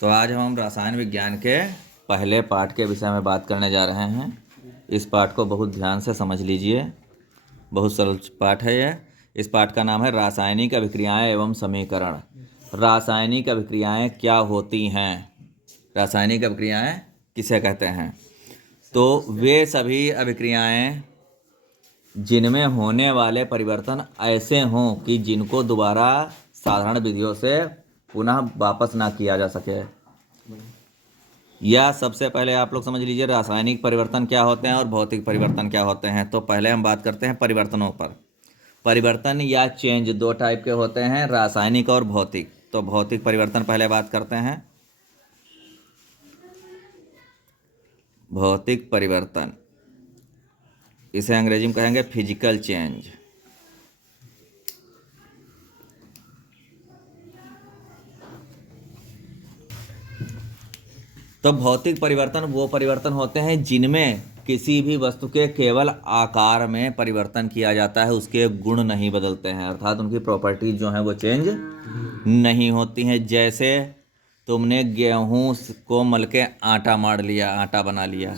तो आज हम रसायन विज्ञान के पहले पाठ के विषय में बात करने जा रहे हैं। इस पाठ को बहुत ध्यान से समझ लीजिए, बहुत सरल पाठ है यह। इस पाठ का नाम है रासायनिक अभिक्रियाएं एवं समीकरण। रासायनिक अभिक्रियाएं क्या होती हैं, रासायनिक अभिक्रियाएं किसे कहते हैं? तो वे सभी अभिक्रियाएं जिनमें होने वाले परिवर्तन ऐसे हों कि जिनको दोबारा साधारण विधियों से पुनः वापस ना किया जा सके। या सबसे पहले आप लोग समझ लीजिए रासायनिक परिवर्तन क्या होते हैं और भौतिक परिवर्तन क्या होते हैं। तो पहले हम बात करते हैं परिवर्तनों पर। परिवर्तन या चेंज दो टाइप के होते हैं, रासायनिक और भौतिक। तो भौतिक परिवर्तन पहले बात करते हैं। भौतिक परिवर्तन, इसे अंग्रेजी में कहेंगे फिजिकल चेंज। तो भौतिक परिवर्तन वो परिवर्तन होते हैं जिनमें किसी भी वस्तु के केवल आकार में परिवर्तन किया जाता है, उसके गुण नहीं बदलते हैं, अर्थात उनकी प्रॉपर्टीज जो हैं वो चेंज नहीं होती हैं। जैसे तुमने गेहूं को मल के आटा मार लिया, आटा बना लिया,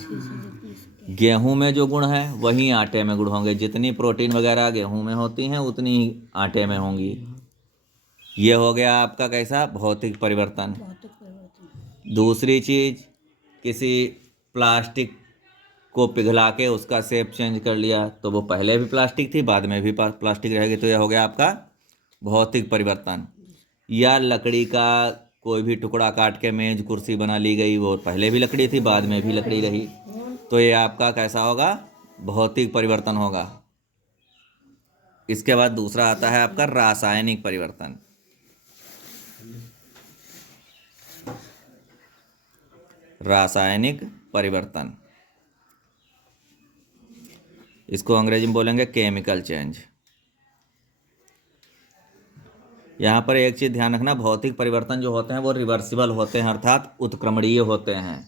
गेहूं में जो गुण है वही आटे में गुण होंगे। जितनी प्रोटीन वगैरह गेहूं में होती हैं उतनी ही आटे में होंगी। ये हो गया आपका कैसा भौतिक परिवर्तन। दूसरी चीज़, किसी प्लास्टिक को पिघला के उसका शेप चेंज कर लिया, तो वो पहले भी प्लास्टिक थी, बाद में भी प्लास्टिक रहेगी, तो यह हो गया आपका भौतिक परिवर्तन। या लकड़ी का कोई भी टुकड़ा काट के मेज कुर्सी बना ली गई, वो पहले भी लकड़ी थी, बाद में भी लकड़ी रही, तो ये आपका कैसा होगा, भौतिक परिवर्तन होगा। इसके बाद दूसरा आता है आपका रासायनिक परिवर्तन। रासायनिक परिवर्तन, इसको अंग्रेजी में बोलेंगे केमिकल चेंज। यहाँ पर एक चीज़ ध्यान रखना, भौतिक परिवर्तन जो होते हैं वो रिवर्सिबल होते हैं, अर्थात उत्क्रमणीय होते हैं।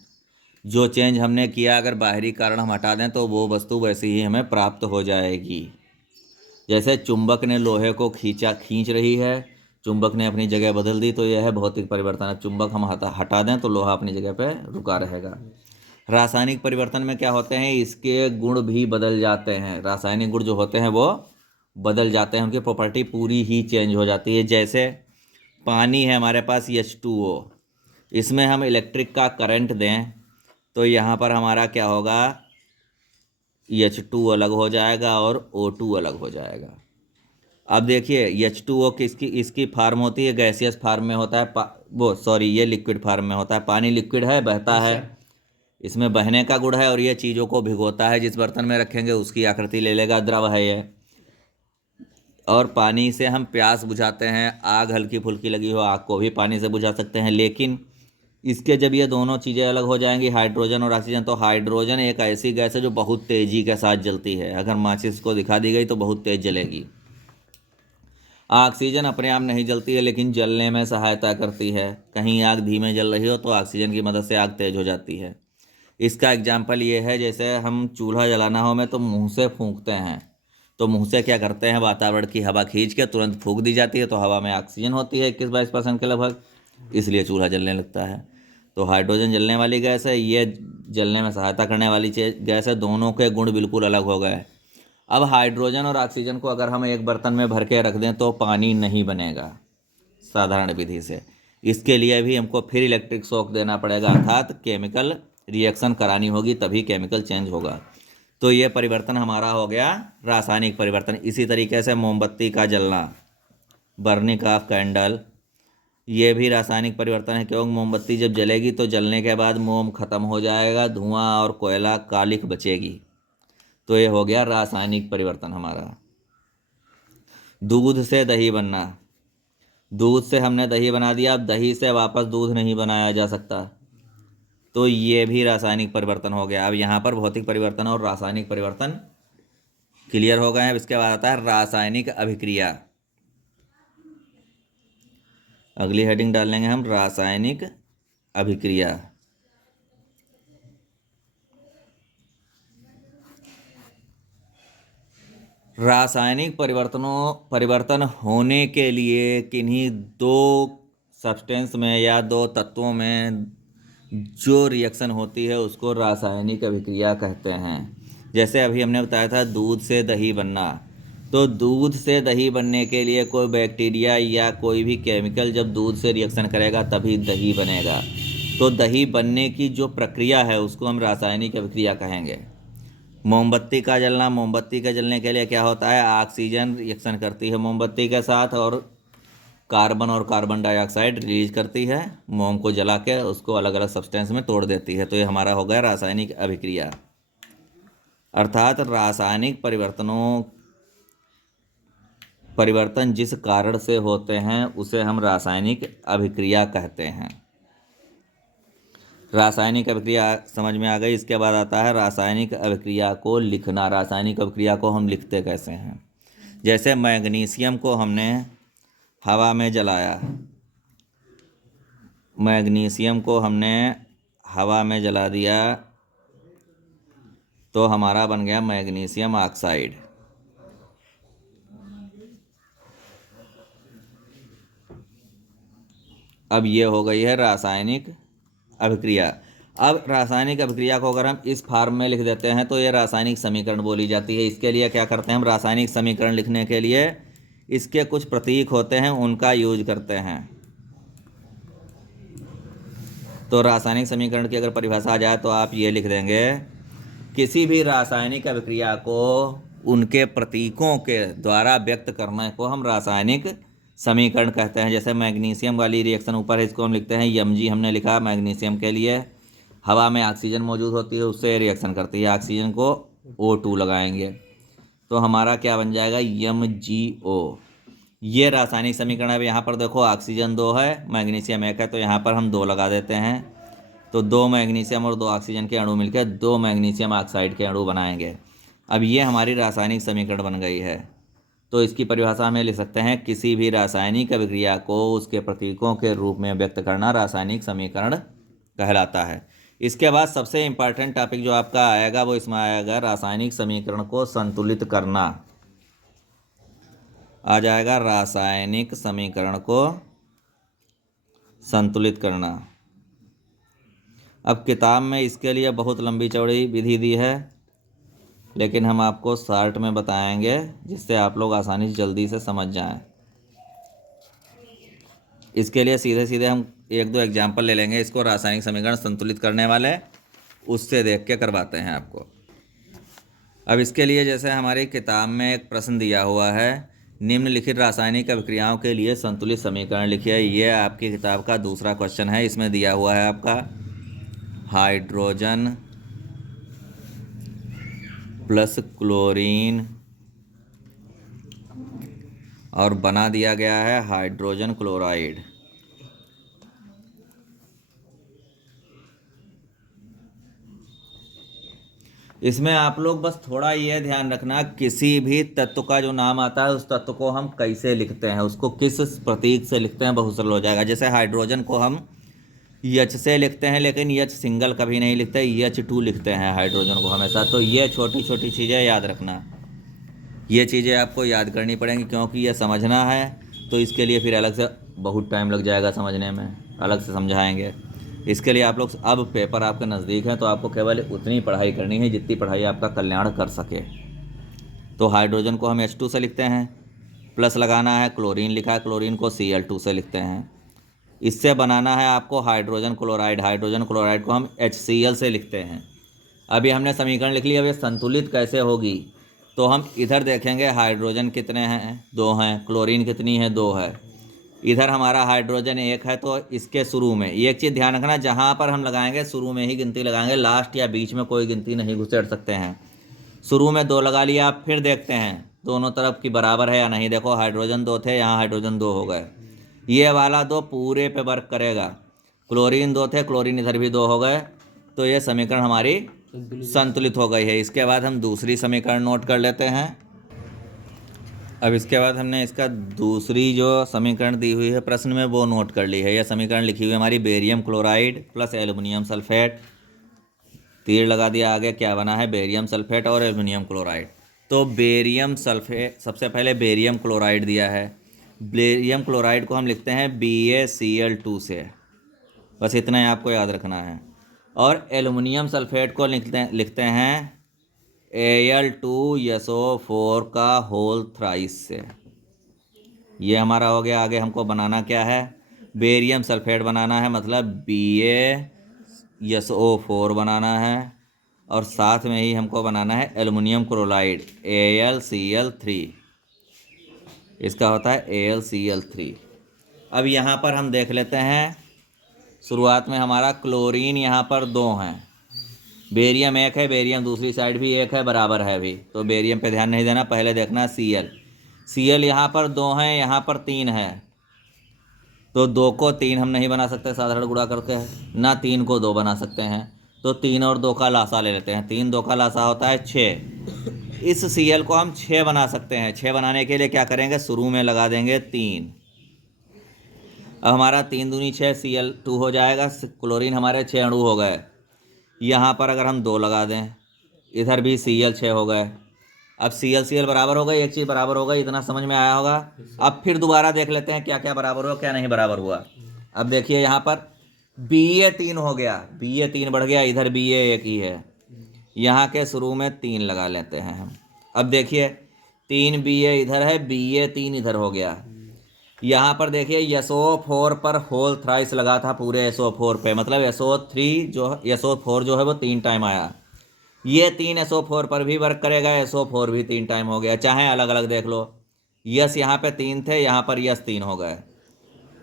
जो चेंज हमने किया अगर बाहरी कारण हम हटा दें तो वो वस्तु वैसी ही हमें प्राप्त हो जाएगी। जैसे चुंबक ने लोहे को खींच रही है, चुंबक ने अपनी जगह बदल दी, तो यह है भौतिक परिवर्तन। अब चुंबक हम हटा दें तो लोहा अपनी जगह पे रुका रहेगा। रासायनिक परिवर्तन में क्या होते हैं, इसके गुण भी बदल जाते हैं। रासायनिक गुण जो होते हैं वो बदल जाते हैं, उनकी प्रॉपर्टी पूरी ही चेंज हो जाती है। जैसे पानी है हमारे पास H2O, इसमें हम इलेक्ट्रिक का करंट दें तो यहाँ पर हमारा क्या होगा, H2 अलग हो जाएगा और O2 अलग हो जाएगा। अब देखिए H2O किसकी इसकी फार्म होती है, गैसियस फार्म में होता है, ये लिक्विड फार्म में होता है। पानी लिक्विड है, बहता है, इसमें बहने का गुण है और ये चीज़ों को भिगोता है। जिस बर्तन में रखेंगे उसकी आकृति ले लेगा, द्रव है ये। और पानी से हम प्यास बुझाते हैं, आग हल्की फुल्की लगी हो आग को भी पानी से बुझा सकते हैं। लेकिन इसके जब ये दोनों चीज़ें अलग हो जाएंगी, हाइड्रोजन और ऑक्सीजन, तो हाइड्रोजन एक ऐसी गैस है जो बहुत तेज़ी के साथ जलती है, अगर माचिस को दिखा दी गई तो बहुत तेज़ जलेगी। ऑक्सीजन अपने आप नहीं जलती है लेकिन जलने में सहायता करती है। कहीं आग धीमे जल रही हो तो ऑक्सीजन की मदद से आग तेज हो जाती है। इसका एग्जाम्पल ये है, जैसे हम चूल्हा जलाना हो में तो मुंह से फूंकते हैं, तो मुंह से क्या करते हैं, वातावरण की हवा खींच के तुरंत फूंक दी जाती है, तो हवा में ऑक्सीजन होती है 21-22% के लगभग, इसलिए चूल्हा जलने लगता है। तो हाइड्रोजन जलने वाली गैस है, ये जलने में सहायता करने वाली गैस है। दोनों के गुण बिल्कुल अलग हो गए। अब हाइड्रोजन और ऑक्सीजन को अगर हम एक बर्तन में भर के रख दें तो पानी नहीं बनेगा साधारण विधि से। इसके लिए भी हमको फिर इलेक्ट्रिक शॉक देना पड़ेगा, अर्थात केमिकल रिएक्शन करानी होगी, तभी केमिकल चेंज होगा। तो ये परिवर्तन हमारा हो गया रासायनिक परिवर्तन। इसी तरीके से मोमबत्ती का जलना, बर्निंग ऑफ कैंडल, ये भी रासायनिक परिवर्तन है, क्योंकि मोमबत्ती जब जलेगी तो जलने के बाद मोम खत्म हो जाएगा, धुआं और कोयला कालिख बचेगी। तो ये हो गया रासायनिक परिवर्तन हमारा। दूध से दही बनना, दूध से हमने दही बना दिया, अब दही से वापस दूध नहीं बनाया जा सकता, तो ये भी रासायनिक परिवर्तन हो गया। अब यहाँ पर भौतिक परिवर्तन और रासायनिक परिवर्तन क्लियर हो गए हैं। इसके बाद आता है रासायनिक अभिक्रिया। अगली हेडिंग डाल लेंगे हम, रासायनिक अभिक्रिया। रासायनिक परिवर्तन होने के लिए किन्हीं दो सब्सटेंस में या दो तत्वों में जो रिएक्शन होती है उसको रासायनिक अभिक्रिया कहते हैं। जैसे अभी हमने बताया था दूध से दही बनना, तो दूध से दही बनने के लिए कोई बैक्टीरिया या कोई भी केमिकल जब दूध से रिएक्शन करेगा तभी दही बनेगा। तो दही बनने की जो प्रक्रिया है उसको हम रासायनिक अभिक्रिया कहेंगे। मोमबत्ती का जलना, मोमबत्ती के जलने के लिए क्या होता है, ऑक्सीजन रिएक्शन करती है मोमबत्ती के साथ और कार्बन डाइऑक्साइड रिलीज करती है, मोम को जला के उसको अलग अलग सब्सटेंस में तोड़ देती है। तो ये हमारा हो गया रासायनिक अभिक्रिया। अर्थात रासायनिक परिवर्तन जिस कारण से होते हैं उसे हम रासायनिक अभिक्रिया कहते हैं। रासायनिक अभिक्रिया समझ में आ गई। इसके बाद आता है रासायनिक अभिक्रिया को लिखना। रासायनिक अभिक्रिया को हम लिखते कैसे हैं। जैसे मैग्नीशियम को हमने हवा में जलाया, मैग्नीशियम को हमने हवा में जला दिया तो हमारा बन गया मैग्नीशियम ऑक्साइड। अब ये हो गई है रासायनिक अभिक्रिया। अब रासायनिक अभिक्रिया को अगर हम इस फॉर्म में लिख देते हैं तो ये रासायनिक समीकरण बोली जाती है। इसके लिए क्या करते हैं हम, रासायनिक समीकरण लिखने के लिए इसके कुछ प्रतीक होते हैं उनका यूज करते हैं। तो रासायनिक समीकरण की अगर परिभाषा आ जाए तो आप ये लिख देंगे, किसी भी रासायनिक अभिक्रिया को उनके प्रतीकों के द्वारा व्यक्त करने को हम रासायनिक समीकरण कहते हैं। जैसे मैग्नीशियम वाली रिएक्शन ऊपर है, इसको हम लिखते हैं Mg, हमने लिखा मैग्नीशियम के लिए। हवा में ऑक्सीजन मौजूद होती है, उससे रिएक्शन करती है, ऑक्सीजन को O2 लगाएंगे तो हमारा क्या बन जाएगा, MgO। ये रासायनिक समीकरण है। अब यहाँ पर देखो ऑक्सीजन 2 है, मैग्नीशियम 1 है, तो यहाँ पर हम 2 लगा देते हैं। तो 2 मैग्नीशियम और 2 ऑक्सीजन के अणु मिलकर 2 मैग्नीशियम ऑक्साइड के अणु बनाएंगे। अब ये हमारी रासायनिक समीकरण बन गई है। तो इसकी परिभाषा में लिख सकते हैं, किसी भी रासायनिक अभिक्रिया को उसके प्रतीकों के रूप में व्यक्त करना रासायनिक समीकरण कहलाता है। इसके बाद सबसे इम्पॉर्टेंट टॉपिक जो आपका आएगा वो इसमें आएगा रासायनिक समीकरण को संतुलित करना। आ जाएगा रासायनिक समीकरण को संतुलित करना। अब किताब में इसके लिए बहुत लंबी चौड़ी विधि दी है, लेकिन हम आपको शॉर्ट में बताएंगे जिससे आप लोग आसानी से जल्दी से समझ जाएं। इसके लिए सीधे सीधे हम 1-2 एग्जाम्पल ले लेंगे, इसको रासायनिक समीकरण संतुलित करने वाले, उससे देख के करवाते हैं आपको। अब इसके लिए जैसे हमारी किताब में एक प्रश्न दिया हुआ है, निम्नलिखित रासायनिक अभिक्रियाओं के लिए संतुलित समीकरण लिखिए। ये आपकी किताब का दूसरा क्वेश्चन है। इसमें दिया हुआ है आपका हाइड्रोजन प्लस क्लोरीन और बना दिया गया है हाइड्रोजन क्लोराइड। इसमें आप लोग बस थोड़ा ये ध्यान रखना, किसी भी तत्व का जो नाम आता है उस तत्व को हम कैसे लिखते हैं, उसको किस प्रतीक से लिखते हैं, बहुत सरल हो जाएगा। जैसे हाइड्रोजन को हम H से लिखते हैं, लेकिन H सिंगल कभी नहीं लिखते, H2 लिखते हैं हाइड्रोजन को हमेशा। तो ये छोटी छोटी चीज़ें याद रखना, ये चीज़ें आपको याद करनी पड़ेंगी, क्योंकि ये समझना है तो इसके लिए फिर अलग से बहुत टाइम लग जाएगा समझने में, अलग से समझाएंगे। इसके लिए आप लोग, अब पेपर आपके नज़दीक है तो आपको केवल उतनी पढ़ाई करनी है जितनी पढ़ाई आपका कल्याण कर सके। तो हाइड्रोजन को हम H2 से लिखते हैं, प्लस लगाना है, क्लोरीन लिखा है, क्लोरीन को Cl2 से लिखते हैं। इससे बनाना है आपको हाइड्रोजन क्लोराइड, हाइड्रोजन क्लोराइड को हम HCl से लिखते हैं। अभी हमने समीकरण लिख लिया, अब ये संतुलित कैसे होगी तो हम इधर देखेंगे हाइड्रोजन कितने हैं, 2 हैं, क्लोरीन कितनी है, 2 है। इधर हमारा हाइड्रोजन 1 है, तो इसके शुरू में एक चीज़ ध्यान रखना, जहाँ पर हम लगाएंगे शुरू में ही गिनती लगाएंगे, लास्ट या बीच में कोई गिनती नहीं घुसेड़ सकते हैं। शुरू में 2 लगा लिया, आप फिर देखते हैं दोनों तरफ की बराबर है या नहीं। देखो हाइड्रोजन 2 थे, यहाँ हाइड्रोजन 2 हो गए, ये वाला 2 पूरे पे वर्क करेगा। क्लोरीन 2 थे, क्लोरीन इधर भी 2 हो गए, तो ये समीकरण हमारी संतुलित हो गई है। इसके बाद हम दूसरी समीकरण नोट कर लेते हैं। अब इसके बाद हमने इसका दूसरी जो समीकरण दी हुई है प्रश्न में वो नोट कर ली है। यह समीकरण लिखी हुई है हमारी, barium chloride plus aluminium sulphate, तीर लगा दिया, आगे क्या बना है, बेरियम सल्फेट और एल्युमिनियम क्लोराइड। तो बेरियम सल्फेट, सबसे पहले बेरियम क्लोराइड दिया है, बेरियम क्लोराइड को हम लिखते हैं BaCl2 से, बस इतना ही आपको याद रखना है। और एल्युमिनियम सल्फेट को लिखते हैं Al2SO4 का होल थ्राइस से। ये हमारा हो गया। आगे हमको बनाना क्या है, बेरियम सल्फेट बनाना है, मतलब BaSO4 बनाना है, और साथ में ही हमको बनाना है एल्युमिनियम क्लोराइड AlCl3, इसका होता है AlCl3। अब यहाँ पर हम देख लेते हैं, शुरुआत में हमारा क्लोरीन यहाँ पर 2 हैं, बेरियम 1 है, बेरियम दूसरी साइड भी 1 है, बराबर है भी, तो बेरियम पे ध्यान नहीं देना, पहले देखना Cl यहाँ पर 2 हैं, यहाँ पर 3 है, तो 2 को 3 हम नहीं बना सकते साधारण गुणा करके, ना 3 को 2 बना सकते हैं, तो 3 और 2 का लासा ले लेते हैं, 3 2 का लासा होता है 6। इस Cl को हम 6 बना सकते हैं। 6 बनाने के लिए क्या करेंगे, शुरू में लगा देंगे 3। अब हमारा 3 दूनी 6 Cl2 हो जाएगा, क्लोरीन हमारे 6 अणु हो गए। यहाँ पर अगर हम 2 लगा दें, इधर भी Cl 6 हो गए। अब Cl बराबर हो गई, एक चीज़ बराबर हो गई, इतना समझ में आया होगा। अब फिर दोबारा देख लेते हैं क्या क्या बराबर हुआ, क्या नहीं बराबर हुआ। अब देखिए यहाँ पर Ba3 हो गया, Ba3 बढ़ गया, इधर Ba1 ही है, यहाँ के शुरू में 3 लगा लेते हैं हम। अब देखिए 3 Ba इधर है, Ba3 इधर हो गया। यहाँ पर देखिए SO4 पर होल थ्राइस लगा था पूरे SO4 पे, मतलब SO4 जो है वो 3 टाइम आया। ये 3 SO4 पर भी वर्क करेगा, SO4 भी 3 टाइम हो गया, चाहे अलग अलग देख लो। यस यहाँ पे 3 थे, यहाँ पर यस 3 हो गए।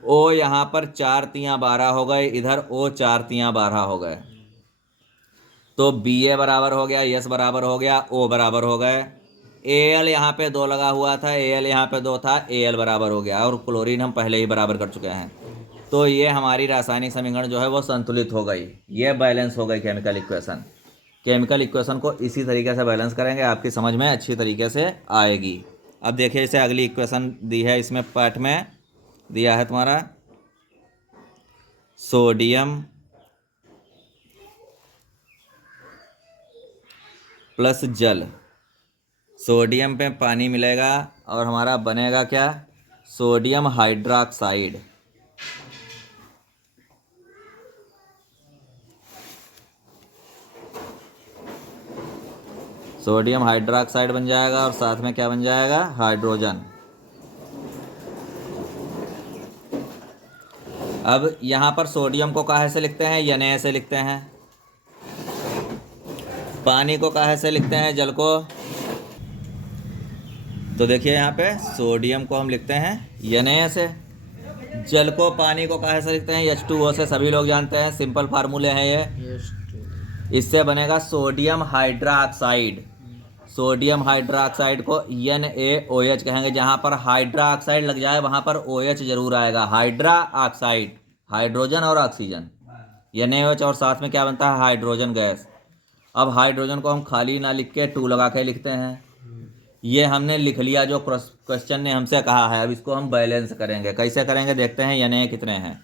ओ यहाँ पर 4 3 12 हो गए, इधर O 4 3 12 हो गए, तो Ba बराबर हो गया, यस बराबर हो गया, O बराबर हो गए। Al यहाँ पे 2 लगा हुआ था, Al यहाँ पे 2 था, Al बराबर हो गया, और क्लोरीन हम पहले ही बराबर कर चुके हैं। तो ये हमारी रासायनिक समीकरण जो है वो संतुलित हो गई, ये बैलेंस हो गई केमिकल इक्वेशन। केमिकल इक्वेशन को इसी तरीके से बैलेंस करेंगे, आपकी समझ में अच्छी तरीके से आएगी। अब देखिए इसे अगली इक्वेशन दी है, इसमें पार्ट में दिया है तुम्हारा सोडियम प्लस जल। सोडियम पे पानी मिलेगा और हमारा बनेगा क्या, सोडियम हाइड्रोक्साइड। सोडियम हाइड्रोक्साइड बन जाएगा, और साथ में क्या बन जाएगा, हाइड्रोजन। अब यहाँ पर सोडियम को काहे से लिखते हैं, Na से लिखते हैं। पानी को काहे से लिखते हैं, जल को। तो देखिए यहाँ पे सोडियम को हम लिखते हैं Na से, जल को पानी को काहे से लिखते हैं, H2O से, सभी लोग जानते हैं, सिंपल फार्मूले हैं ये। इससे बनेगा सोडियम हाइड्रोक्साइड। सोडियम हाइड्रोक्साइड को NaOH कहेंगे, जहाँ पर हाइड्रोक्साइड लग जाए वहाँ पर OH जरूर आएगा, हाइड्रा ऑक्साइड, हाइड्रोजन और ऑक्सीजन, NaOH, और साथ में क्या बनता है, हाइड्रोजन गैस। अब हाइड्रोजन को हम खाली ना लिख के 2 लगा के लिखते हैं, ये हमने लिख लिया जो क्वेश्चन ने हमसे कहा है। अब इसको हम बैलेंस करेंगे, कैसे करेंगे देखते हैं। Na कितने हैं,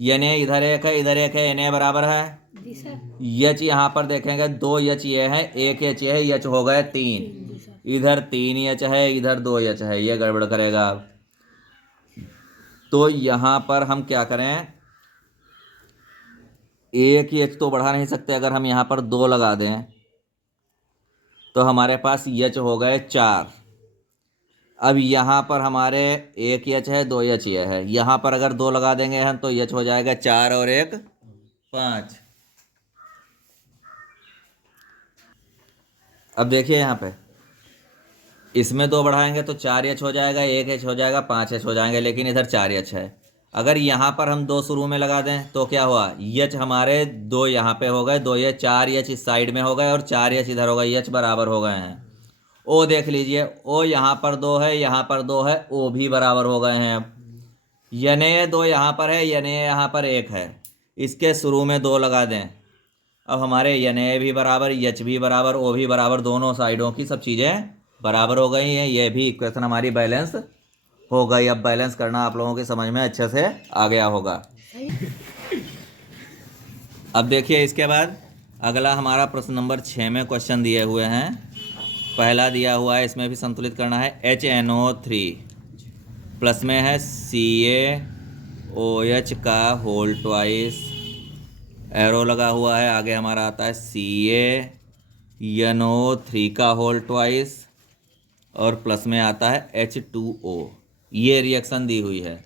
Na इधर 1 है, इधर 1 है, Na बराबर है, H यहाँ पर देखेंगे 2 H ये है, 1 H ये है, H हो गए 3, इधर 3 H है, इधर 2 H है, ये गड़बड़ करेगा। तो यहाँ पर हम क्या करें, 1 H तो बढ़ा नहीं सकते, अगर हम यहाँ पर 2 लगा दें तो हमारे पास H हो गए 4। अब यहाँ पर हमारे 1 H है, 2 H ये है, यहाँ पर अगर 2 लगा देंगे हम तो H हो जाएगा 4 और 1 5। अब देखिए यहाँ पे इसमें 2 बढ़ाएंगे तो 4 H हो जाएगा, 1 H हो जाएगा, 5 H हो जाएंगे, लेकिन इधर 4 H है। अगर यहाँ पर हम 2 शुरू में लगा दें तो क्या हुआ, H हमारे 2 यहाँ पे हो गए, 2 ये 4 H इस साइड में हो गए और 4 H इधर हो गए, H बराबर हो गए हैं। O देख लीजिए, O यहाँ पर 2 है, यहाँ पर 2 है, O भी बराबर हो गए हैं। अब Na 2 यहाँ पर है, Na यहाँ पर 1 है, इसके शुरू में 2 लगा दें, अब हमारे Na भी बराबर, H भी बराबर, O भी बराबर, दोनों साइडों की सब चीज़ें बराबर हो गई हैं। ये भी इक्वेशन हमारी बैलेंस हो गई। अब बैलेंस करना आप लोगों के समझ में अच्छे से आ गया होगा। अब देखिए इसके बाद अगला हमारा प्रश्न नंबर 6 में क्वेश्चन दिए हुए हैं। पहला दिया हुआ है, इसमें भी संतुलित करना है HNO3। प्लस में है CaOH का होल ट्वाइस, एरो लगा हुआ है, आगे हमारा आता है CaNO3 का होल ट्वाइस, और प्लस में आता है H2O। ये रिएक्शन दी हुई है।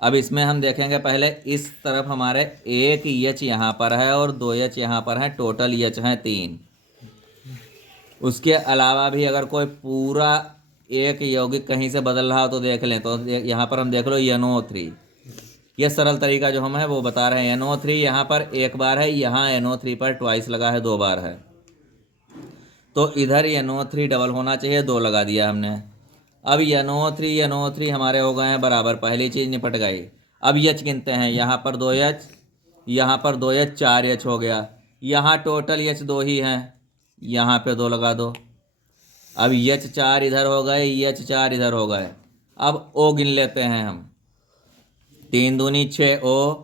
अब इसमें हम देखेंगे पहले इस तरफ हमारे एक H यहाँ पर है और 2 H यहाँ पर है, टोटल H हैं 3। उसके अलावा भी अगर कोई पूरा एक यौगिक कहीं से बदल रहा हो तो देख लें। तो यहाँ पर हम देख लो NO3, ये सरल तरीका जो हम है वो बता रहे हैं। NO3 यहाँ पर एक बार है, यहाँ NO3 पर ट्वाइस लगा है, 2 बार है, तो इधर NO3 डबल होना चाहिए, 2 लगा दिया हमने। अब NO3 हमारे हो गए हैं बराबर, पहली चीज़ निपट गई। अब H गिनते हैं, यहाँ पर 2 H, यहाँ पर 2 H, 4 H हो गया। यहाँ टोटल H 2 ही हैं, यहाँ पे 2 लगा दो। अब H4 इधर हो गए, H4 इधर हो गए। अब O गिन लेते हैं हम, 3 दूनी 6 O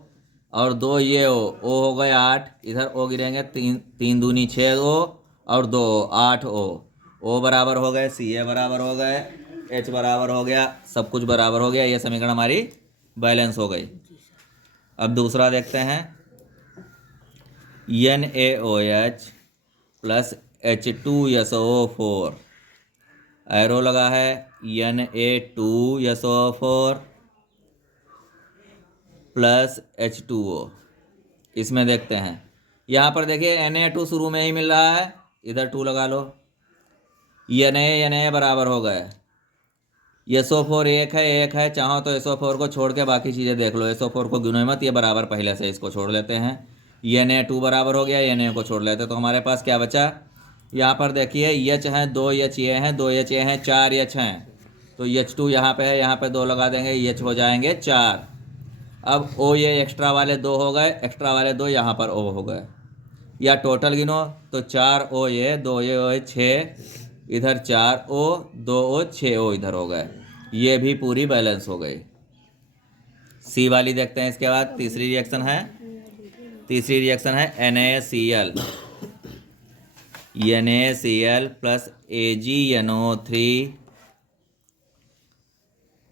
और 2 ये O हो गए 8, इधर O गिरेंगे, 3 दूनी 6 O और 2 8 O बराबर हो गए, Ca बराबर हो गए, H बराबर हो गया, सब कुछ बराबर हो गया। ये समीकरण हमारी बैलेंस हो गई। अब दूसरा देखते हैं, NaOH प्लस H2SO4, एरो लगा है, Na2SO4 प्लस H2O। इसमें देखते हैं, यहाँ पर देखिए Na2 शुरू में ही मिल रहा है, इधर 2 लगा लो, Na बराबर हो गए। SO4 एक है, चाहो तो SO4 को छोड़ के बाकी चीज़ें देख लो, SO4 को गिनो मत, ये बराबर पहले से, इसको छोड़ लेते हैं। Na2 बराबर हो गया, Na को छोड़ लेते, तो हमारे पास क्या बचा। यहाँ पर देखिए H हैं, 2 H ये हैं, 2 H ये हैं, 4 H हैं, तो H2 यहाँ पे है, यहाँ पे 2 लगा देंगे, H हो जाएंगे 4। अब O ये एक्स्ट्रा वाले 2 हो गए, एक्स्ट्रा वाले 2 यहाँ पर O हो गए, या टोटल गिनो तो 4 O ये, 2 ये 6, इधर 4 O, 2 O, 6 O इधर हो गए। ये भी पूरी बैलेंस हो गई। सी वाली देखते हैं। इसके बाद तीसरी रिएक्शन है NaCl प्लस AgNO3,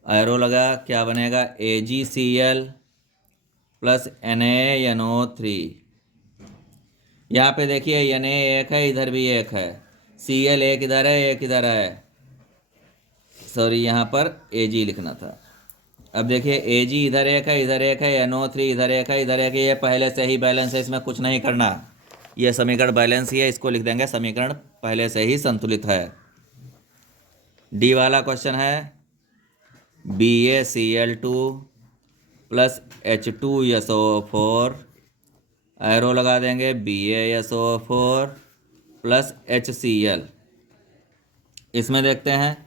एरो लगा, क्या बनेगा, AgCl प्लस NaNO3। यहाँ पे देखिए Na एक है, इधर भी एक है, Cl एक इधर है, एक इधर है, सॉरी यहाँ पर Ag लिखना था। अब देखिए Ag इधर एक है, इधर एक है, NO3 इधर एक है, इधर एक है, ये पहले से ही बैलेंस है, इसमें कुछ नहीं करना, ये समीकरण बैलेंस ही है, इसको लिख देंगे समीकरण पहले से ही संतुलित है। डी वाला क्वेश्चन है BaCl2 प्लस H2SO4, एरो लगा देंगे, BaSO4 प्लस HCl। इसमें देखते हैं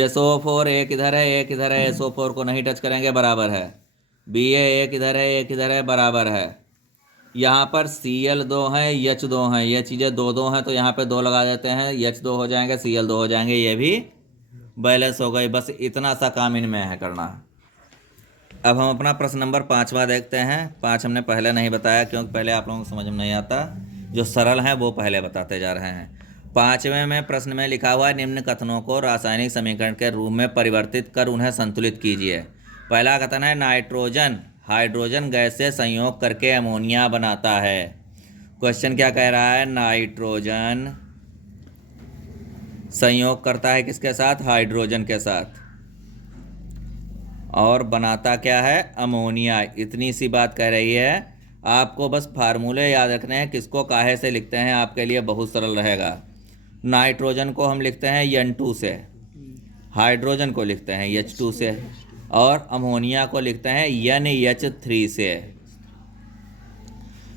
SO4 एक इधर है, एक इधर है, SO4 को नहीं टच करेंगे, बराबर है। Ba एक इधर है, एक इधर है, बराबर है। यहाँ पर Cl 2 है, H 2 है, ये चीज़ें 2 हैं, तो यहाँ पे 2 लगा देते हैं, H 2 हो जाएंगे, Cl 2 हो जाएंगे, ये भी बैलेंस हो गई। बस इतना सा काम इनमें है करना। अब हम अपना प्रश्न नंबर 5वां देखते हैं। 5 हमने पहले नहीं बताया, क्योंकि पहले आप लोगों को समझ में नहीं आता, जो सरल हैं वो पहले बताते जा रहे हैं। 5वें में प्रश्न में लिखा हुआ है, निम्न कथनों को रासायनिक समीकरण के रूप में परिवर्तित कर उन्हें संतुलित कीजिए। पहला कथन है, नाइट्रोजन हाइड्रोजन गैस से संयोग करके अमोनिया बनाता है। क्वेश्चन क्या कह रहा है, नाइट्रोजन संयोग करता है किसके साथ, हाइड्रोजन के साथ, और बनाता क्या है, अमोनिया। इतनी सी बात कह रही है। आपको बस फार्मूले याद रखने हैं, किसको काहे से लिखते हैं, आपके लिए बहुत सरल रहेगा। नाइट्रोजन को हम लिखते हैं N2 से, हाइड्रोजन को लिखते हैं H2 से, और अमोनिया को लिखते हैं NH3 से।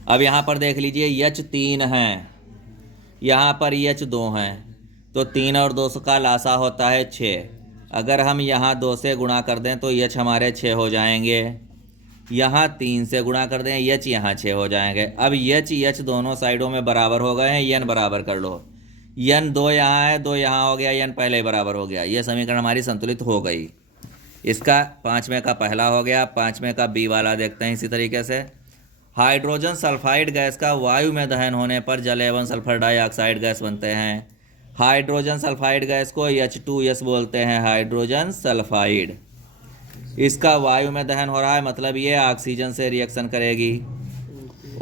अब यहाँ पर देख लीजिए H 3 हैं, यहाँ पर H 2 हैं, तो 3 और 2 का लासा होता है 6। अगर हम यहाँ 2 से गुणा कर दें तो H हमारे 6 हो जाएंगे, यहाँ 3 से गुणा कर दें H यहाँ 6 हो जाएंगे। अब H दोनों साइडों में बराबर हो गए हैं, N बराबर कर लो, N 2 यहाँ है, 2 यहाँ हो गया, N पहले ही बराबर हो गया। ये समीकरण हमारी संतुलित हो गई। इसका 5वें का पहला हो गया। 5वें का बी वाला देखते हैं इसी तरीके से। हाइड्रोजन सल्फाइड गैस का वायु में दहन होने पर जल एवं सल्फर डाइऑक्साइड गैस बनते हैं। हाइड्रोजन सल्फाइड गैस को H2S बोलते हैं, हाइड्रोजन सल्फाइड। इसका वायु में दहन हो रहा है, मतलब ये ऑक्सीजन से रिएक्शन करेगी,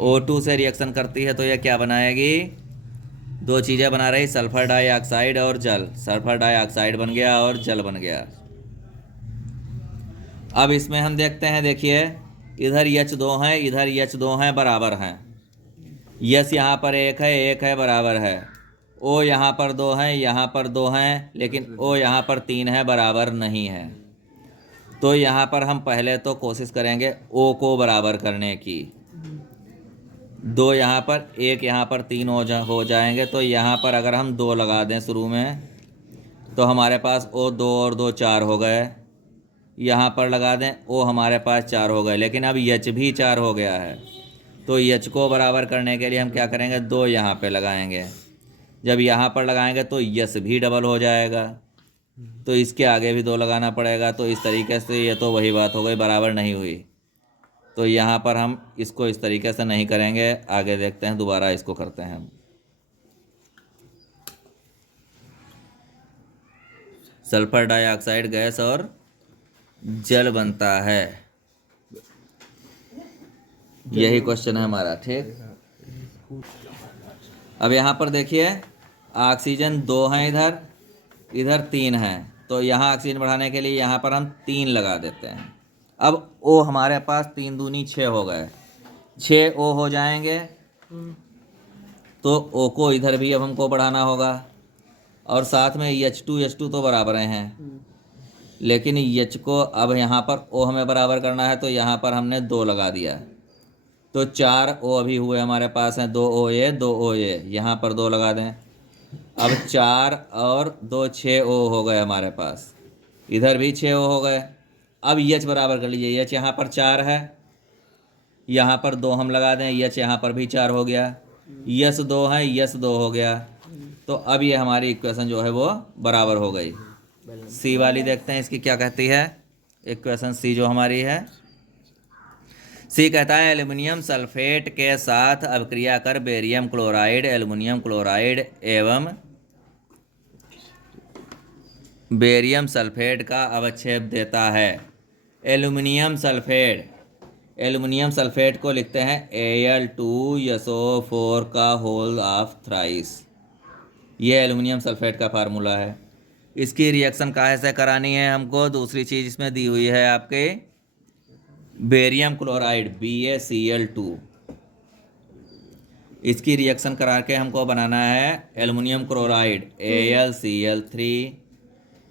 O2 से रिएक्शन करती है, तो ये क्या बनाएगी, दो चीज़ें बना रही, सल्फर डाइऑक्साइड और जल। सल्फर डाइऑक्साइड बन गया और जल बन गया। अब इसमें हम देखते हैं, देखिए इधर H2 हैं, इधर H2 हैं, बराबर हैं। यस यहाँ पर एक है बराबर है। O यहाँ पर 2 हैं, यहाँ पर 2 हैं, लेकिन O यहाँ पर 3 है, बराबर नहीं है। तो यहाँ पर हम पहले तो कोशिश करेंगे O को बराबर करने की। 2 यहाँ पर, 1 यहाँ पर, 3 हो जाएंगे। तो यहाँ पर अगर हम 2 लगा दें शुरू में, तो हमारे पास O 2 और 2 4 हो गए। यहाँ पर लगा दें, O हमारे पास 4 हो गए, लेकिन अब H भी 4 हो गया है। तो H को बराबर करने के लिए हम क्या करेंगे, 2 यहाँ पे लगाएंगे। जब यहाँ पर लगाएंगे तो यस भी डबल हो जाएगा, तो इसके आगे भी 2 लगाना पड़ेगा। तो इस तरीके से ये तो वही बात हो गई, बराबर नहीं हुई। तो यहाँ पर हम इसको इस तरीके से नहीं करेंगे, आगे देखते हैं, दोबारा इसको करते हैं हम। सल्फर डाइऑक्साइड गैस और जल बनता है, यही क्वेश्चन है हमारा, ठीक। अब यहाँ पर देखिए ऑक्सीजन 2 हैं, इधर इधर 3 हैं। तो यहाँ ऑक्सीजन बढ़ाने के लिए यहाँ पर हम 3 लगा देते हैं। अब O हमारे पास 3 दूनी 6 हो गए, 6 O हो जाएंगे। तो O को इधर भी अब हमको बढ़ाना होगा, और साथ में H2 तो बराबर हैं, लेकिन H को अब यहाँ पर O हमें बराबर करना है, तो यहाँ पर हमने 2 लगा दिया। तो 4 O अभी हुए हमारे पास हैं, 2 OA 2 OA, यहाँ पर 2 लगा दें। अब 4 और 2 6 O हो गए हमारे पास, इधर भी 6 O हो गए। अब H बराबर कर लीजिए, H यहाँ पर 4 है, यहाँ पर 2 हम लगा दें, H यहाँ पर भी 4 हो गया, यस 2 है, यस 2 हो गया। तो अब ये हमारी इक्वेशन जो है वो बराबर हो गई। सी वाली देखते हैं इसकी क्या कहती है, इक्वेशन सी जो हमारी है। सी कहता है एल्युमिनियम सल्फेट के साथ अभिक्रिया कर बेरियम क्लोराइड एल्युमिनियम क्लोराइड एवं बेरियम सल्फेट का अवक्षेप देता है। एल्युमिनियम सल्फेट को लिखते हैं Al2SO4 का होल ऑफ थ्राइस। ये एल्युमिनियम सल्फेट का फार्मूला है। इसकी रिएक्शन काहे से करानी है हमको, दूसरी चीज़ इसमें दी हुई है आपके बेरियम क्लोराइड BaCl2। इसकी रिएक्शन करा के हमको बनाना है एल्युमिनियम क्लोराइड AlCl3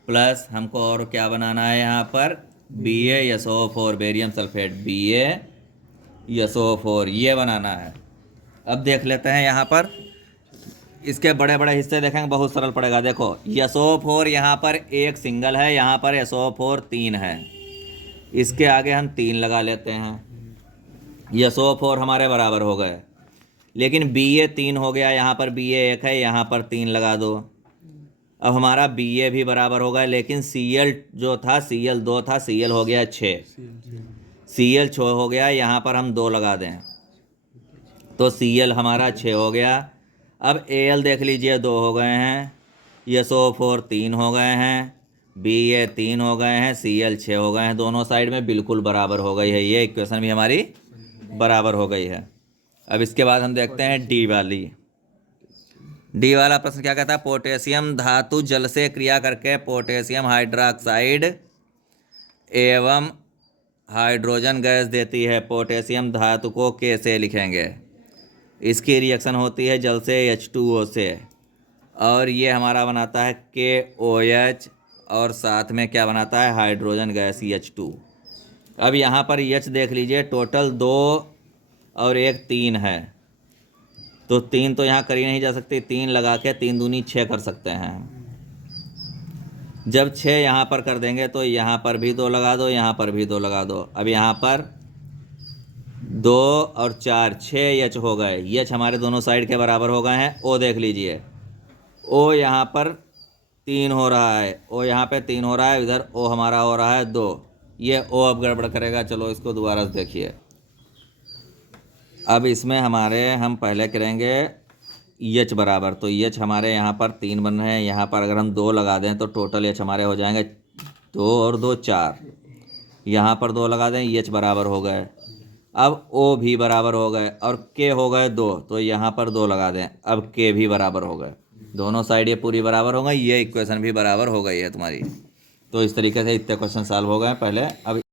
प्लस हमको और क्या बनाना है यहाँ पर BaSO4 बेरियम सल्फेट BaSO4 ये बनाना है। अब देख लेते हैं यहाँ पर इसके बड़े बड़े हिस्से देखेंगे, बहुत सरल पड़ेगा। देखो SO4 यहाँ पर एक सिंगल है, यहाँ पर SO4 3 है, इसके आगे हम 3 लगा लेते हैं, SO4 हमारे बराबर हो गए। लेकिन Ba 3 हो गया, यहाँ पर Ba 1 है, यहाँ पर 3 लगा दो। अब हमारा Ba भी बराबर हो गया, लेकिन Cl जो था Cl 2 था, Cl हो गया 6, Cl 6 हो गया, यहाँ पर हम 2 लगा दें तो Cl हमारा 6 हो गया। अब Al देख लीजिए 2 हो गए हैं, SO4 3 हो गए हैं, Ba 3 हो गए हैं, Cl 6 हो गए हैं, दोनों साइड में बिल्कुल बराबर हो गई है। ये इक्वेशन भी हमारी बराबर हो गई है। अब इसके बाद हम देखते हैं डी वाली। डी वाला प्रश्न क्या कहता है, पोटेशियम धातु जल से क्रिया करके पोटेशियम हाइड्रोक्साइड एवं हाइड्रोजन गैस देती है। पोटेशियम धातु को कैसे लिखेंगे, इसकी रिएक्शन होती है जल से H2O से, और ये हमारा बनाता है KOH, और साथ में क्या बनाता है हाइड्रोजन गैस H2। अब यहाँ पर H देख लीजिए, टोटल 2 और 1 3 है, तो 3 तो यहाँ करी नहीं जा सकती, 3 लगा के 3 दूनी 6 कर सकते हैं। जब 6 यहाँ पर कर देंगे तो यहाँ पर भी 2 लगा दो, यहाँ पर भी 2 लगा दो। अब यहाँ पर 2 और 4 6 H हो गए, H हमारे दोनों साइड के बराबर हो गए हैं। O देख लीजिए, O यहाँ पर 3 हो रहा है, O यहाँ पे 3 हो रहा है, इधर O हमारा हो रहा है 2, ये O अब गड़बड़ करेगा। चलो इसको दोबारा से देखिए। अब इसमें हमारे हम पहले करेंगे H बराबर, तो H हमारे यहाँ पर 3 बन रहे हैं, यहाँ पर अगर हम 2 लगा दें तो टोटल H हमारे हो जाएंगे 2 और 2 4, यहाँ पर 2 लगा दें, एच बराबर हो गए। अब ओ भी बराबर हो गए और के हो गए 2, तो यहाँ पर 2 लगा दें, अब के भी बराबर हो गए। दोनों साइड ये पूरी बराबर हो गई, ये इक्वेशन भी बराबर हो गई है तुम्हारी। तो इस तरीके से इतने क्वेश्चन सॉल्व हो गए पहले। अब